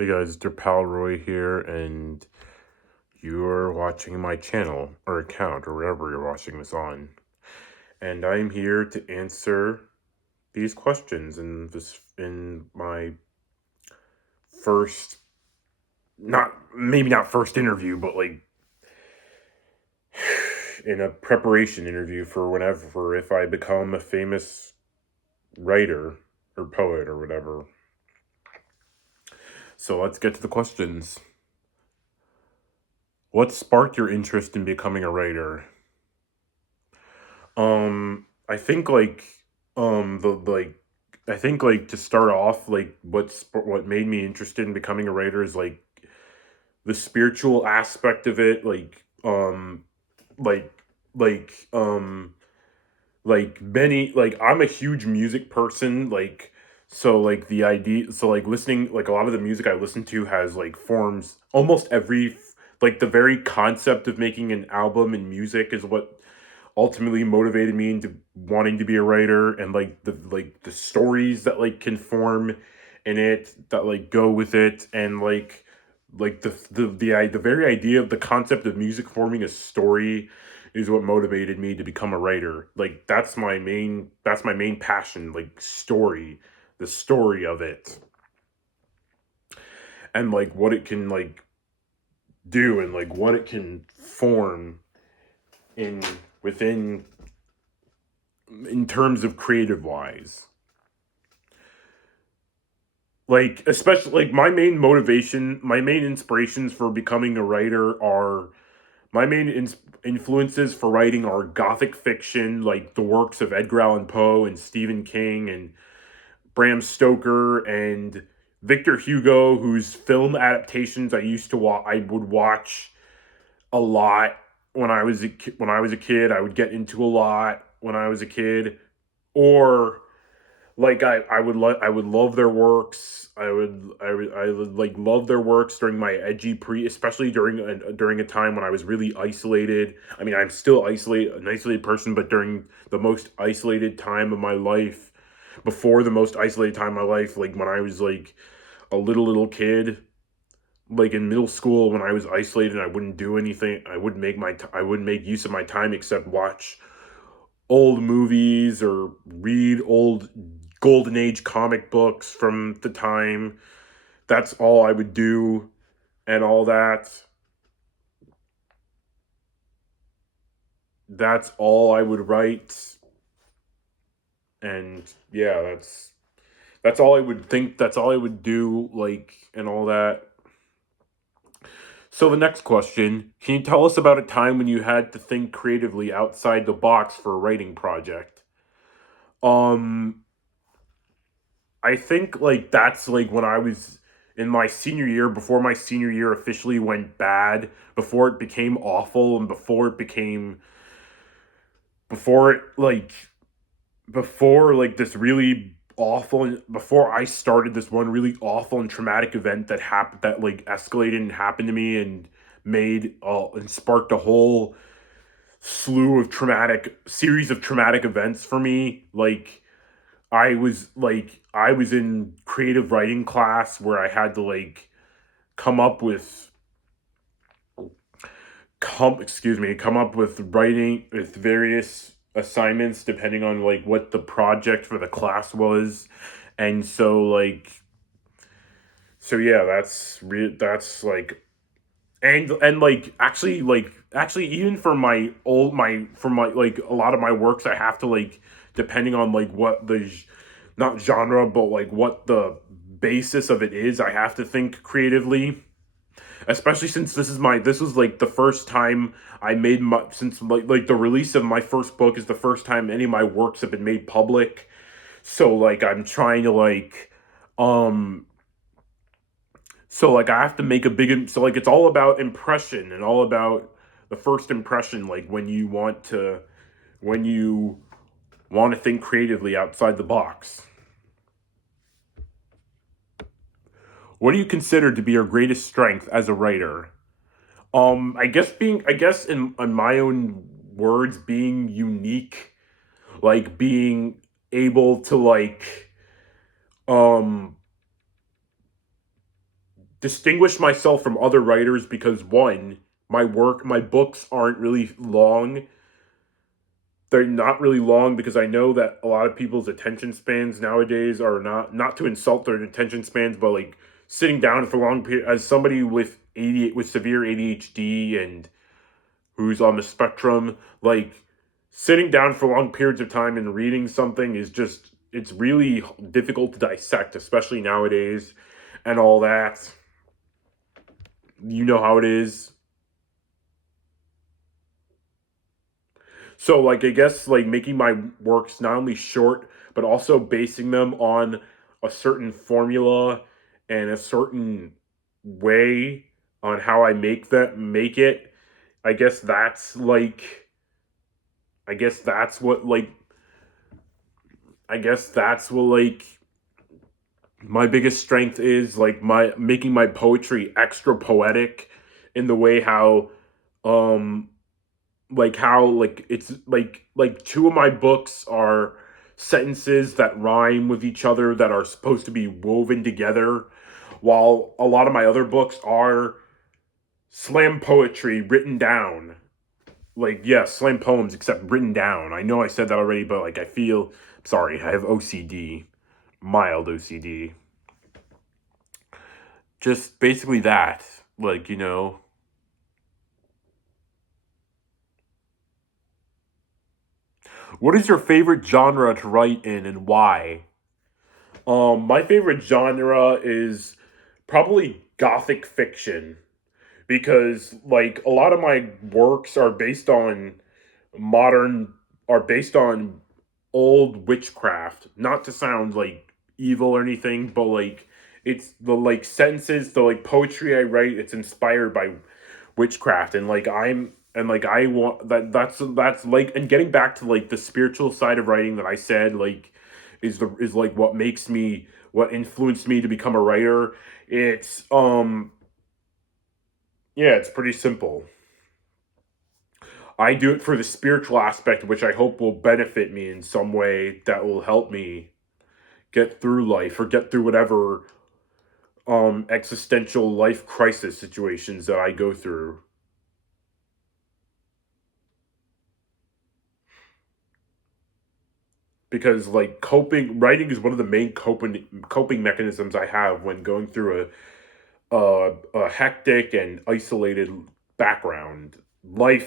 Hey guys, it's your pal Roy here, and you're watching my channel or account or whatever you're watching this on. And I'm here to answer these questions in my first, not maybe not first interview, but like in a preparation interview for whenever if I become a famous writer or poet or whatever. So let's get to the questions. What sparked your interest in becoming a writer? I think the like I think to start off what made me interested in becoming a writer is like the spiritual aspect of it, like like many I'm a huge music person, listening, like a lot of the music I listen to has like forms almost the very concept of making an album in music is what ultimately motivated me into wanting to be a writer, and the stories that can form in it that go with it, and the very idea of the concept of music forming a story is what motivated me to become a writer. Like that's my main passion, like story, the story of it, and like what it can do, and like what it can form in within in terms of creative wise. Like especially like my main inspirations for becoming a writer are my influences for writing are gothic fiction, like the works of Edgar Allan Poe and Stephen King and Bram Stoker and Victor Hugo, whose film adaptations I would watch a lot when I was a kid. I would get into a lot when I was a kid. Or I would love their works. I would like love their works during my edgy especially during a time when I was really isolated. I mean, I'm still an isolated person, but during the most isolated time of my life, before the most isolated time of my life, like when I was like a little kid, like in middle school when I was isolated, I wouldn't do anything. I wouldn't make use of my time except watch old movies or read old golden age comic books from the time. That's all I would do, and all that. That's all I would write, and yeah, that's all I would think. That's all I would do, and all that. So the next question: can you tell us about a time when you had to think creatively outside the box for a writing project? Um, I think that's like when I was in my senior year, before my senior year officially went bad, before it became awful, and before it like before like this really awful before I started this one really awful and traumatic event that happened, that escalated and happened to me, and made and sparked a whole slew of traumatic series of traumatic events for me. I was in creative writing class where I had to come up with come up with writing with various assignments depending on what the project for the class was. And so yeah, that's and actually even for my a lot of my works, I have to depending on what not genre, but what the basis of it is, I have to think creatively, especially since this was the first time I made my since the release of my first book is the first time any of my works have been made public. So I'm trying to um I have to make a big, so it's all about impression and all about the first impression, when you want to think creatively outside the box. What do you consider to be your greatest strength as a writer? I guess in my own words, being unique, being able to um distinguish myself from other writers because one, my books aren't really long. They're not really long because I know that a lot of people's attention spans nowadays are not to insult their attention spans, but like sitting down for long period as somebody with severe ADHD and who's on the spectrum, like sitting down for long periods of time and reading something is just it's really difficult to dissect, especially nowadays and all that. You know how it is. So like I guess like making my works not only short but also basing them on a certain formula and a certain way on how I make it. I guess that's like I guess that's what like I guess that's what like my biggest strength is like my making my poetry extra poetic in the way um how like it's like two of my books are sentences that rhyme with each other that are supposed to be woven together while a lot of my other books are slam poetry written down, like yes, slam poems except written down. I know I said that already, but like I feel sorry, I have OCD, mild OCD. Just basically that, like, what is your favorite genre to write in and why? My favorite genre is probably gothic fiction because like a lot of my works modern are based on old witchcraft. Not to sound like evil or anything, but like it's the like sentences, the like poetry I write, it's inspired by witchcraft and like I want that's like and getting back to like the spiritual side of writing that I said like is like what influenced me to become a writer. It's yeah, it's pretty simple. I do it for the spiritual aspect, which I hope will benefit me in some way that will help me get through life or get through whatever existential life crisis situations that I go through. Because like coping writing is one of the main coping mechanisms I have when going through a hectic and isolated background life